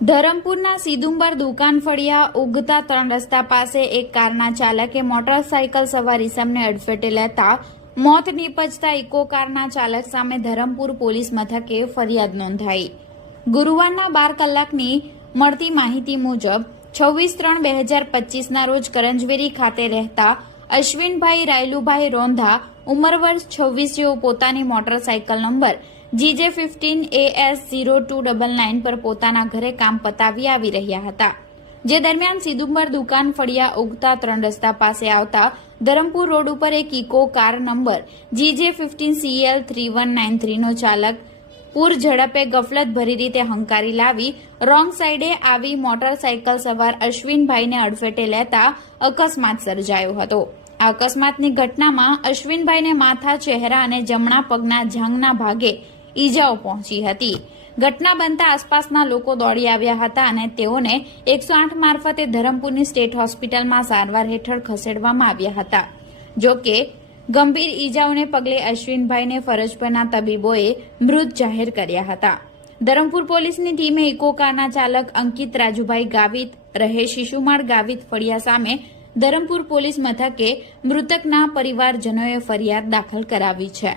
ધરમપુરના સિદુંબર દુકાન ફળિયા ઉગતા 3 રસ્તા પાસે એક કારના ચાલકે મોટરસાયકલ સવાર ઈસમને અડફેટે લેતા મોત નીપજતા ઇકો કારના ચાલક સામે ધરમપુર પોલીસ મથકે ફરિયાદ નોંધાઈ। ગુરુવારના 12 કલાકની મળતી માહિતી મુજબ 26/3/2025ના રોજ કરંજવેરી ખાતે રહેતા અશ્વિનભાઈ રાયલુભાઈ રોંધા ઉંમર વર્ષ 26 જેઓ પોતાની મોટરસાયકલ નંબર GJ15AS0299 પર પોતાના ઘરે કામ પતાવી આવી રહ્યા હતા, જે દરમિયાન સિદુંબર દુકાન ફળિયા ઉગતા 3 રસ્તા પાસે આવતા ધરમપુર રોડ ઉપર એક ઇકો કાર નંબર GJ15CL3193 નો ચાલક પૂર ઝડપે ગફલત ભરી રીતે હંકારી લાવી રોંગ સાઈડે આવી મોટરસાયકલ સવાર અશ્વિનભાઈને અડફેટે લેતા અકસ્માત સર્જાયો હતો। આ અકસ્માતની ઘટનામાં અશ્વિનભાઈને માથા, ચહેરા અને જમણા પગના જાંઘના ભાગે ઈજાઓ પહોંચી હતી। ઘટના બનતા આસપાસના લોકો દોડી આવ્યા હતા અને તેઓને 108 મારફતે ધરમપુરની સ્ટેટ હોસ્પિટલમાં સારવાર હેઠળ ખસેડવામાં આવ્યા હતા। જો કે ગંભીર ઈજાઓને પગલે અશ્વિનભાઈને ફરજ પરના તબીબોએ મૃત જાહેર કર્યા હતા। ધરમપુર પોલીસની ટીમે ઇકો કારના ચાલક અંકિત રાજુભાઈ ગાવિત રહે શિશુમાળ ગાવિત ફળિયા સામે ધરમપુર પોલીસ મથકે મૃતકના પરિવારજનોએ ફરિયાદ દાખલ કરાવી છે।